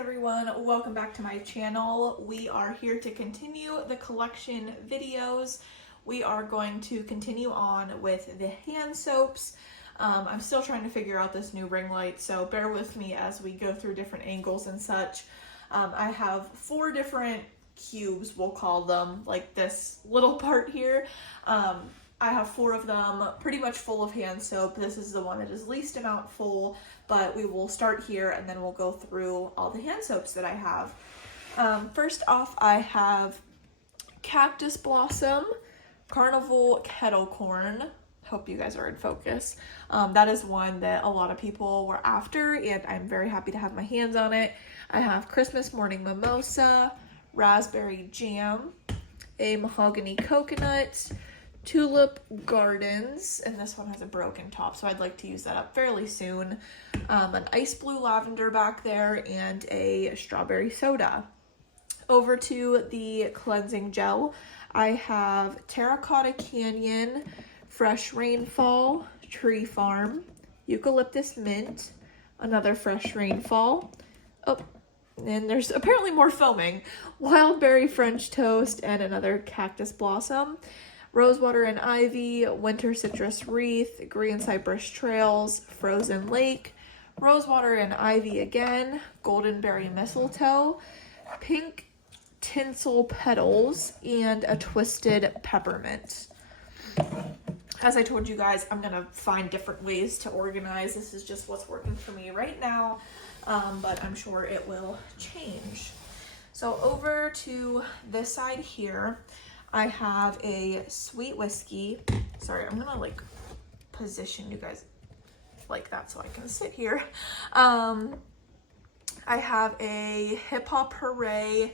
everyone, welcome back to my channel. We are here to continue the collection videos. We are going to continue on with the hand soaps. I'm still trying to figure out this new ring light, so bear with me as we go through different angles and such. I have 4 different cubes, we'll call them, like this little part here. I have 4 of them pretty much full of hand soap. This is the one that is least amount full, but we will start here and then we'll go through all the hand soaps that I have. First off, I have Cactus Blossom, Carnival Kettle Corn. Hope you guys are in focus. That is one that a lot of people were after, and I'm very happy to have my hands on it. I have Christmas Morning Mimosa, Raspberry Jam, a Mahogany Coconut, Tulip Gardens, and this one has a broken top, so I'd like to use that up fairly soon. An Ice Blue Lavender back there, and a Strawberry Soda. Over to the cleansing gel, I have Terracotta Canyon, Fresh Rainfall, Tree Farm, Eucalyptus Mint, another Fresh Rainfall. Oh, and there's apparently more foaming. Wildberry French Toast, and another Cactus Blossom. Rosewater and Ivy, Winter Citrus Wreath, Green Cypress Trails, Frozen Lake, Rosewater and Ivy again, Goldenberry Mistletoe, Pink Tinsel Petals, and a Twisted Peppermint. As I told you guys, I'm going to find different ways to organize. This is just what's working for me right now, but I'm sure it will change. So over to this side here, I have a sweet whiskey. Sorry, I'm gonna like position you guys like that so I can sit here. I have a Hip Hop Hooray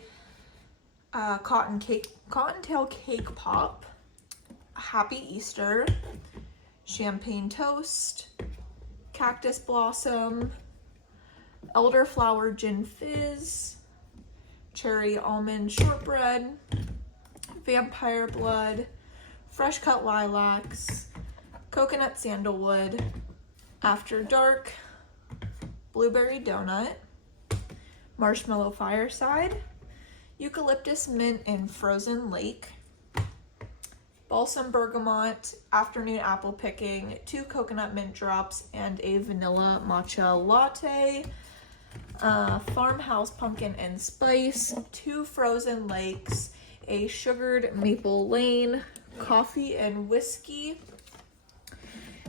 Cottontail Cake Pop, Happy Easter, Champagne Toast, Cactus Blossom, Elderflower Gin Fizz, Cherry Almond Shortbread, Vampire Blood, Fresh Cut Lilacs, Coconut Sandalwood, After Dark, Blueberry Donut, Marshmallow Fireside, Eucalyptus Mint and Frozen Lake, Balsam Bergamot, Afternoon Apple Picking, 2 Coconut Mint Drops, and a Vanilla Matcha Latte, Farmhouse Pumpkin and Spice, 2 Frozen Lakes, a Sugared Maple Lane, Coffee and Whiskey,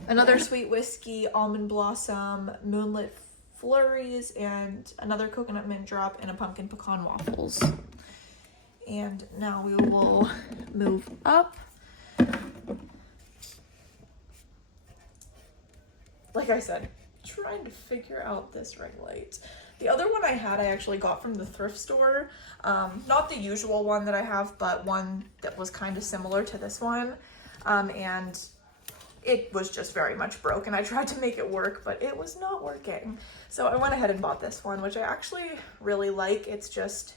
another Sweet Whiskey, Almond Blossom, Moonlit Flurries, and another Coconut Mint Drop, and a Pumpkin Pecan Waffles. And now we will move up. Like I said, trying to figure out this ring light. The other one I had, I actually got from the thrift store. Not the usual one that I have, but one that was kind of similar to this one. And it was just very much broken. I tried to make it work, but it was not working. So I went ahead and bought this one, which I actually really like. It's just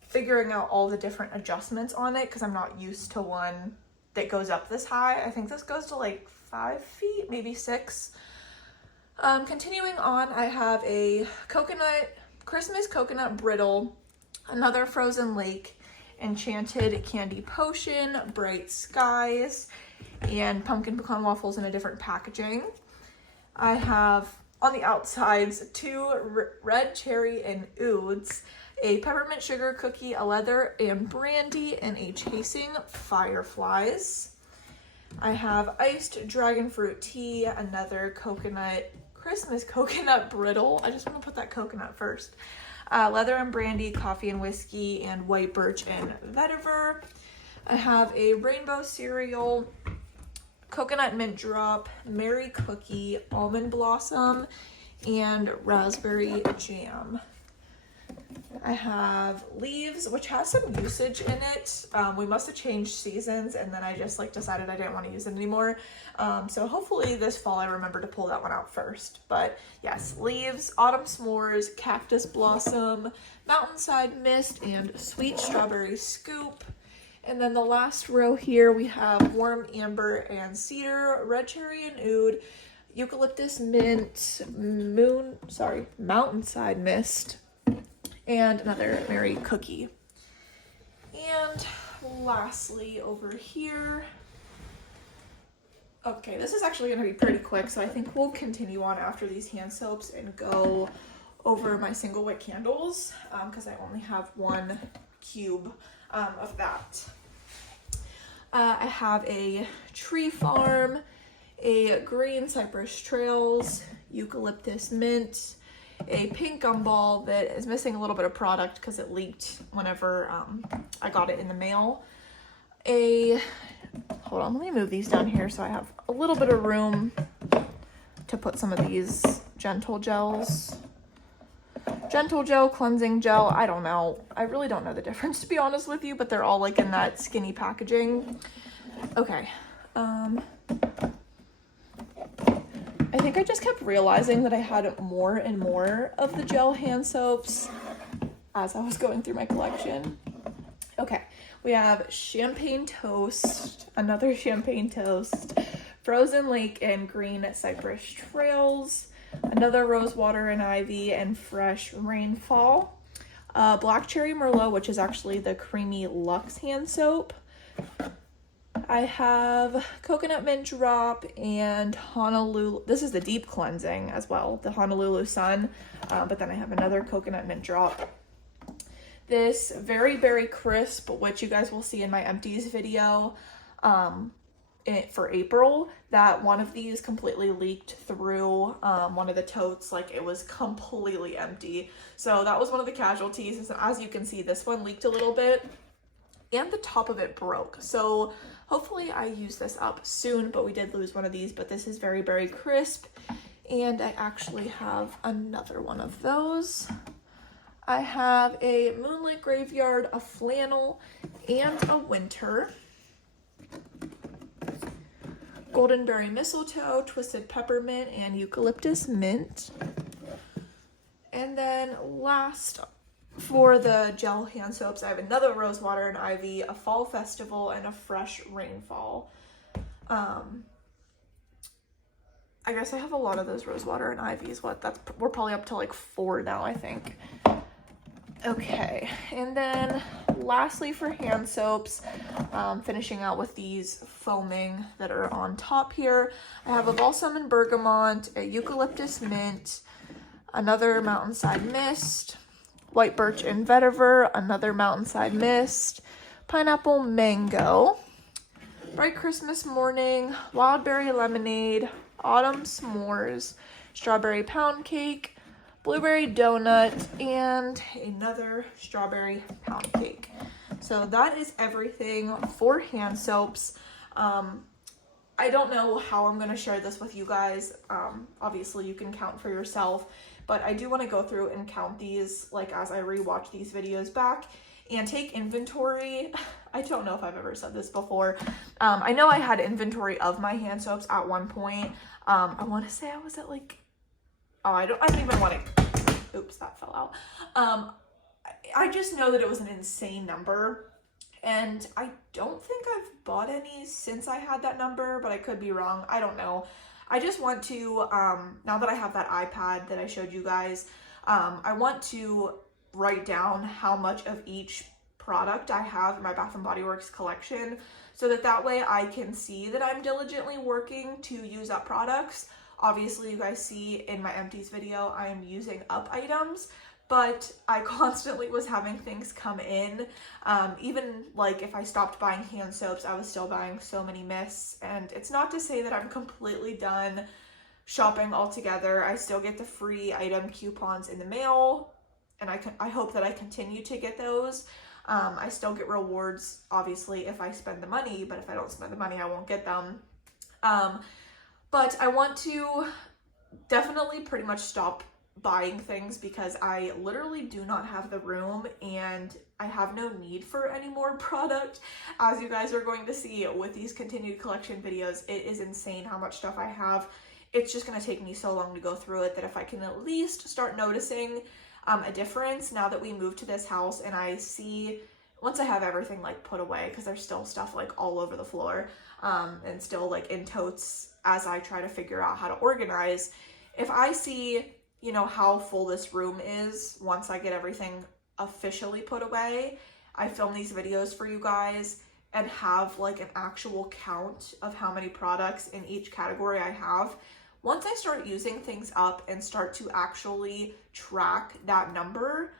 figuring out all the different adjustments on it, because I'm not used to one that goes up this high. I think this goes to like 5 feet, maybe 6. Continuing on, I have a Christmas Coconut Brittle, another Frozen Lake, Enchanted Candy Potion, Bright Skies, and Pumpkin Pecan Waffles in a different packaging. I have, on the outsides, 2 Red Cherry and Ouds, a Peppermint Sugar Cookie, a Leather and Brandy, and a Chasing Fireflies. I have Iced Dragon Fruit Tea, another Christmas Coconut Brittle. I just want to put that coconut first. Leather and Brandy, Coffee and Whiskey, and White Birch and Vetiver. I have a Rainbow Cereal, Coconut Mint Drop, Merry Cookie, Almond Blossom, and Raspberry Jam. I have Leaves, which has some usage in it. We must have changed seasons, and then I just decided I didn't want to use it anymore. So hopefully this fall I remember to pull that one out first. But yes, Leaves, Autumn S'mores, Cactus Blossom, Mountainside Mist, and Sweet Strawberry Scoop. And then the last row here we have Warm Amber and Cedar, Red Cherry and Oud, Eucalyptus Mint, Mountainside Mist, and another Mary cookie. And lastly over here, okay, this is actually going to be pretty quick, so I think we'll continue on after these hand soaps and go over my single wick candles, because I only have one cube of that. I have a Tree Farm, a green cypress trails, eucalyptus mint, a pink gumball that is missing a little bit of product because it leaked whenever I got it in the mail. Hold on, let me move these down here so I have a little bit of room to put some of these gentle gels. Gentle gel, cleansing gel, I don't know. I really don't know the difference, to be honest with you, but they're all like in that skinny packaging. Okay. I think I just kept realizing that I had more and more of the gel hand soaps as I was going through my collection. Okay, we have Champagne Toast, another Champagne Toast, Frozen Lake and Green Cypress Trails, another Rosewater and Ivy and Fresh Rainfall, Black Cherry Merlot, which is actually the Creamy Luxe hand soap. I have Coconut Mint Drop and Honolulu. This is the deep cleansing as well, the Honolulu Sun, but then I have another Coconut Mint Drop. This Very Berry Crisp, which you guys will see in my empties video for April, that one of these completely leaked through one of the totes, like it was completely empty. So that was one of the casualties. As you can see, this one leaked a little bit and the top of it broke. So hopefully I use this up soon, but we did lose one of these, but this is Very Berry Crisp. And I actually have another one of those. I have a Moonlit Graveyard, a Flannel, and a Winter. Golden Berry Mistletoe, Twisted Peppermint, and Eucalyptus Mint. And then last, for the gel hand soaps, I have another Rosewater and Ivy, a Fall Festival, and a Fresh Rainfall. I guess I have a lot of those Rosewater and Ivies. We're probably up to like 4 now, I think. Okay, and then lastly for hand soaps, finishing out with these foaming that are on top here, I have a Balsam and Bergamot, a Eucalyptus Mint, another Mountainside Mist, White Birch and Vetiver, another Mountainside Mist, Pineapple Mango, Bright Christmas Morning, Wild Berry Lemonade, Autumn S'mores, Strawberry Pound Cake, Blueberry Donut, and another Strawberry Pound Cake. So that is everything for hand soaps. I don't know how I'm going to share this with you guys. Obviously you can count for yourself, but I do want to go through and count these like as I rewatch these videos back and take inventory. I don't know if I've ever said this before. I know I had inventory of my hand soaps at one point. I want to say I was at like, I don't even want to, oops, that fell out. I just know that it was an insane number, and I don't think I've bought any since I had that number, but I could be wrong. I don't know. I just want to, now that I have that iPad that I showed you guys, I want to write down how much of each product I have in my Bath & Body Works collection, so that way I can see that I'm diligently working to use up products. Obviously, you guys see in my empties video, I am using up items, but I constantly was having things come in. Even like if I stopped buying hand soaps, I was still buying so many mists. And it's not to say that I'm completely done shopping altogether. I still get the free item coupons in the mail, and I hope that I continue to get those. I still get rewards, obviously, if I spend the money, but if I don't spend the money, I won't get them. But I want to definitely pretty much stop buying things because I literally do not have the room and I have no need for any more product. As you guys are going to see with these continued collection videos, it is insane how much stuff I have. It's just going to take me so long to go through it that if I can at least start noticing a difference now that we moved to this house, and I see, once I have everything like put away, because there's still stuff like all over the floor and still like in totes as I try to figure out how to organize, if I see, you know, how full this room is once I get everything officially put away, I film these videos for you guys and have like an actual count of how many products in each category I have. Once I start using things up and start to actually track that number,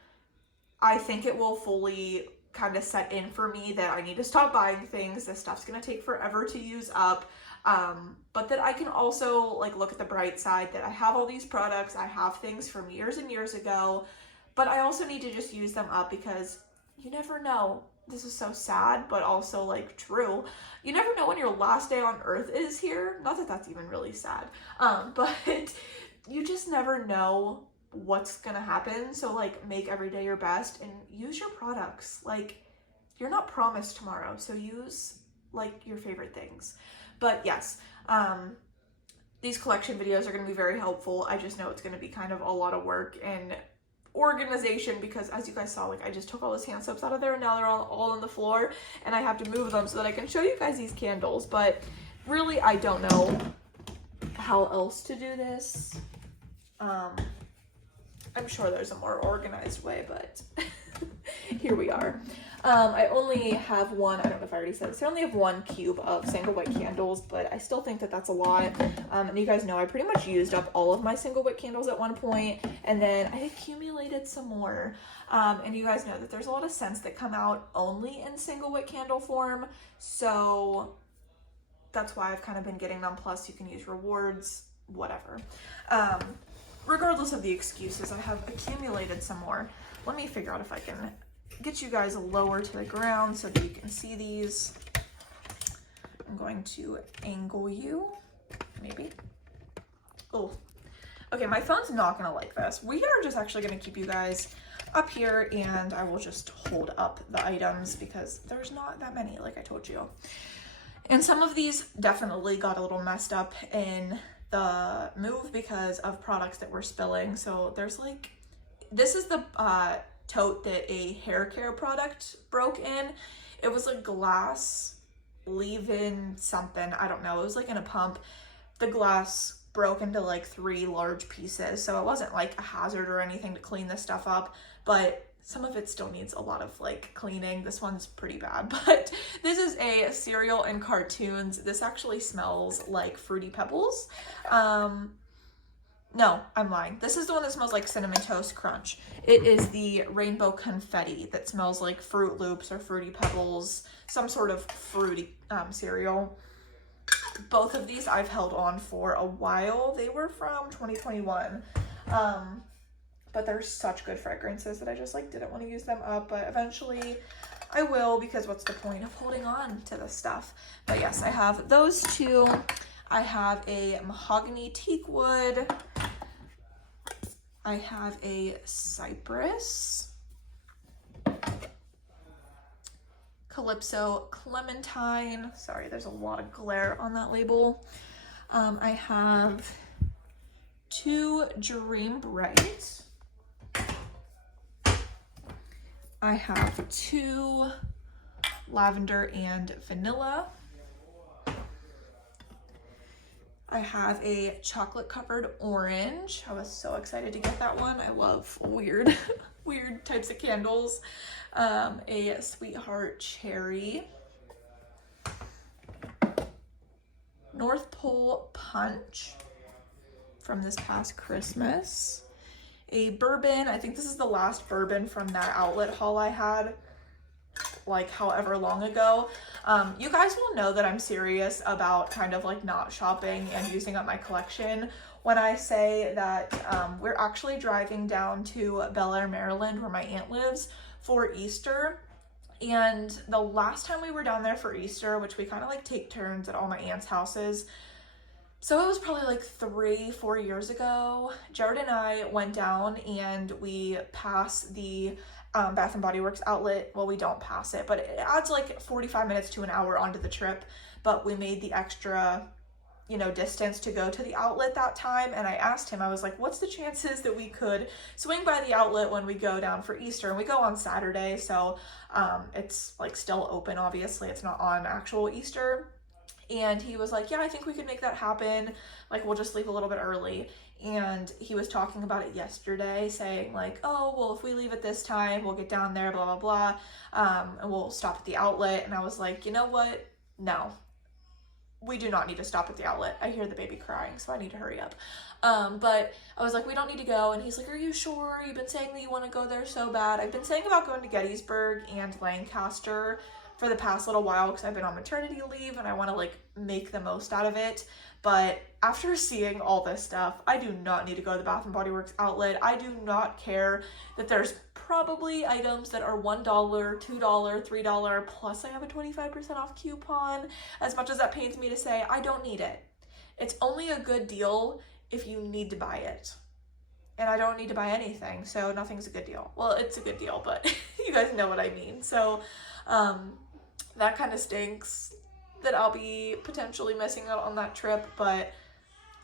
I think it will fully kind of set in for me that I need to stop buying things. This stuff's gonna take forever to use up. But that I can also like look at the bright side that I have all these products, I have things from years and years ago, but I also need to just use them up because you never know. This is so sad, but also like true. You never know when your last day on earth is here. Not that that's even really sad, but you just never know what's gonna happen. So like make every day your best and use your products. Like you're not promised tomorrow, so use like your favorite things. But yes, these collection videos are gonna be very helpful. I just know it's gonna be kind of a lot of work and organization because as you guys saw, like I just took all those hand soaps out of there and now they're all on the floor and I have to move them so that I can show you guys these candles. But really, I don't know how else to do this. I'm sure there's a more organized way, but here we are. I only have one, I don't know if I already said this, I only have one cube of single wick candles, but I still think that that's a lot. And you guys know I pretty much used up all of my single wick candles at one point, and then I accumulated some more. And you guys know that there's a lot of scents that come out only in single wick candle form, so that's why I've kind of been getting them. Plus you can use rewards, whatever. Regardless of the excuses, I have accumulated some more. Let me figure out if I can get you guys lower to the ground so that you can see these. I'm going to angle you, maybe. Oh, okay, my phone's not gonna like this. We are just actually gonna keep you guys up here and I will just hold up the items because there's not that many, like I told you. And some of these definitely got a little messed up in the move because of products that were spilling. So there's like, this is the tote that a hair care product broke in. It was like glass leave-in something, I don't know, it was like in a pump. The glass broke into like 3 large pieces, so it wasn't like a hazard or anything to clean this stuff up, but some of it still needs a lot of like cleaning. This one's pretty bad, but this is a cereal and cartoons. This actually smells like Fruity Pebbles. No, I'm lying. This is the one that smells like Cinnamon Toast Crunch. It is the Rainbow Confetti that smells like Fruit Loops or Fruity Pebbles, some sort of fruity cereal. Both of these I've held on for a while. They were from 2021. But they're such good fragrances that I just like didn't want to use them up, but eventually I will, because what's the point of holding on to this stuff? But yes, I have those two. I have a mahogany teak wood. I have a cypress, Calypso clementine. Sorry, there's a lot of glare on that label. I have 2 Dream Bright. I have 2 lavender and vanilla. I have a chocolate covered orange. I was so excited to get that one. I love weird, weird types of candles. A sweetheart cherry. North Pole punch from this past Christmas. A bourbon. I think this is the last bourbon from that outlet haul I had like however long ago. You guys will know that I'm serious about kind of like not shopping and using up my collection when I say that we're actually driving down to Bel Air, Maryland, where my aunt lives, for Easter. And the last time we were down there for Easter, which we kind of like take turns at all my aunt's houses, so it was probably like 3-4 years ago, Jared and I went down and we passed the Bath & Body Works outlet. Well, we don't pass it, but it adds like 45 minutes to an hour onto the trip, but we made the extra, you know, distance to go to the outlet that time. And I asked him, I was like, what's the chances that we could swing by the outlet when we go down for Easter? And we go on Saturday, so it's like still open, obviously it's not on actual Easter. And he was like, yeah, I think we could make that happen. Like, we'll just leave a little bit early. and he was talking about it yesterday, saying like, oh, well, if we leave at this time, we'll get down there, blah, blah, blah, and we'll stop at the outlet. And I was like, you know what? No, we do not need to stop at the outlet. I hear the baby crying, so I need to hurry up. But I was like, we don't need to go. And he's like, are you sure? You've been saying that you want to go there so bad. I've been saying about going to Gettysburg and Lancaster for the past little while because I've been on maternity leave and I want to like make the most out of it. But after seeing all this stuff, I do not need to go to the Bath & Body Works outlet. I do not care that there's probably items that are $1, $2, $3, plus I have a 25% off coupon. As much as that pains me to say, I don't need it. It's only a good deal if you need to buy it. And I don't need to buy anything, so nothing's a good deal. Well, it's a good deal, but you guys know what I mean. So that kind of stinks that I'll be potentially missing out on that trip, but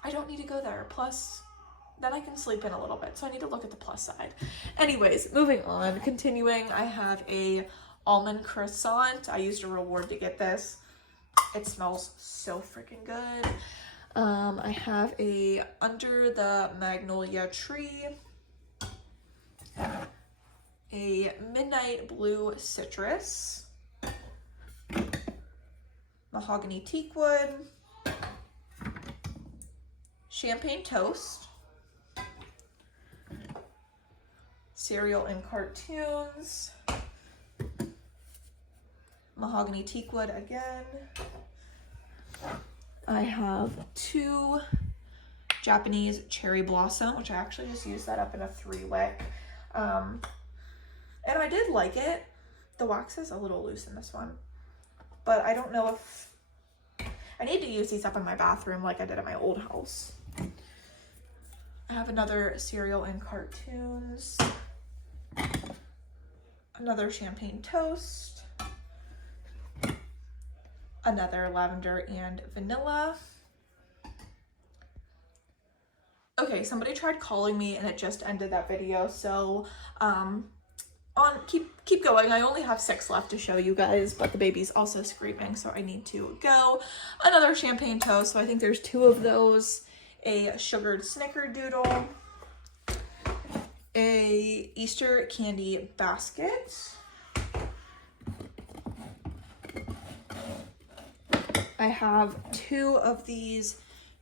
I don't need to go there. Plus, then I can sleep in a little bit, so I need to look at the plus side. Anyways, moving on, continuing, I have a almond croissant. I used a reward to get this. It smells so freaking good. I have a Under the Magnolia Tree, a Midnight Blue Citrus, Mahogany Teakwood, Champagne Toast, Cereal and Cartoons, Mahogany Teakwood again. I have 2 Japanese Cherry Blossom, which I actually just used that up in a 3-wick. And I did like it. The wax is a little loose in this one, but I don't know if I need to use these up in my bathroom like I did at my old house. I have another Cereal and Cartoons, another Champagne Toast, another Lavender and Vanilla. Okay, somebody tried calling me and it just ended that video, so keep going. I only have 6 left to show you guys, but the baby's also screaming, so I need to go. Another Champagne Toast, so I think there's 2 of those. A sugared snickerdoodle, a Easter candy basket, I have 2 of these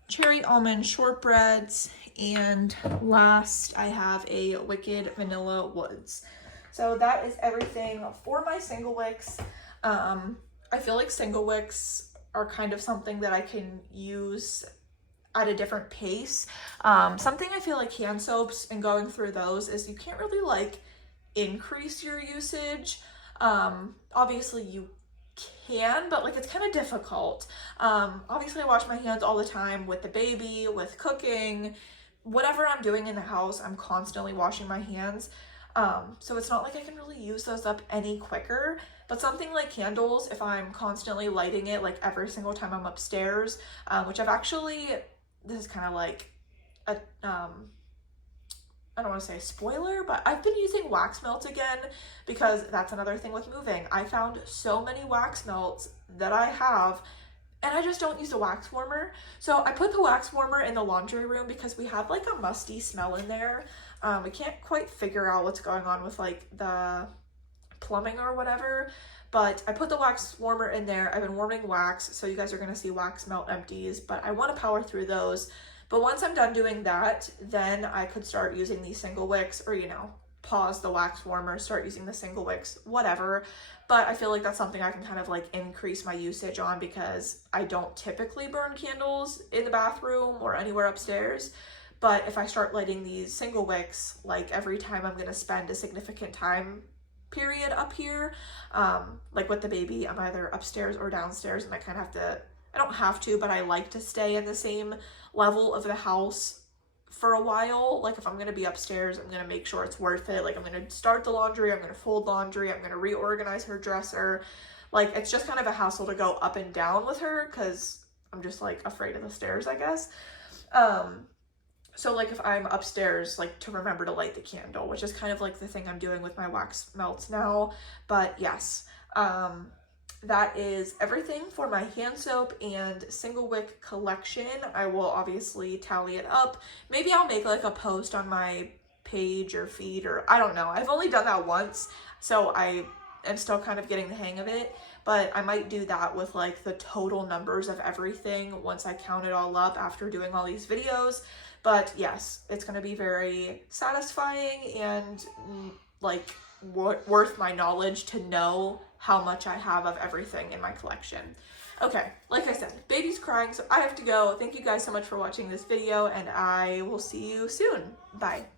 cherry almond shortbreads, and last I have a Wicked Vanilla Woods. So that is everything for my single wicks. I feel like single wicks are kind of something that I can use at a different pace. Something I feel like hand soaps and going through those is you can't really like increase your usage. Obviously you can, but like it's kind of difficult. Obviously I wash my hands all the time with the baby, with cooking, whatever I'm doing in the house, I'm constantly washing my hands. So it's not like I can really use those up any quicker, but something like candles, if I'm constantly lighting it like every single time I'm upstairs, which I've actually, this is kind of like a, I don't want to say a spoiler, but I've been using wax melts again because that's another thing with moving. I found so many wax melts that I have and I just don't use a wax warmer. So I put the wax warmer in the laundry room because we have like a musty smell in there. We can't quite figure out what's going on with like the plumbing or whatever, but I put the wax warmer in there. I've been warming wax, so you guys are going to see wax melt empties, but I want to power through those. But once I'm done doing that, then I could start using these single wicks, or, you know, pause the wax warmer, start using the single wicks, whatever. But I feel like that's something I can kind of like increase my usage on because I don't typically burn candles in the bathroom or anywhere upstairs. But if I start lighting these single wicks, like every time I'm going to spend a significant time period up here, like with the baby, I'm either upstairs or downstairs, and I kind of have to, I don't have to, but I like to stay in the same level of the house for a while. Like if I'm going to be upstairs, I'm going to make sure it's worth it. Like I'm going to start the laundry, I'm going to fold laundry, I'm going to reorganize her dresser. Like it's just kind of a hassle to go up and down with her because I'm just like afraid of the stairs, I guess. So like if I'm upstairs, like to remember to light the candle, which is kind of like the thing I'm doing with my wax melts now. But yes, that is everything for my hand soap and single wick collection. I will obviously tally it up. Maybe I'll make like a post on my page or feed, or I don't know. I've only done that once, so I am still kind of getting the hang of it, but I might do that with like the total numbers of everything once I count it all up after doing all these videos. But yes, it's going to be very satisfying and like worth my knowledge to know how much I have of everything in my collection. Okay, like I said, baby's crying, so I have to go. Thank you guys so much for watching this video, and I will see you soon. Bye.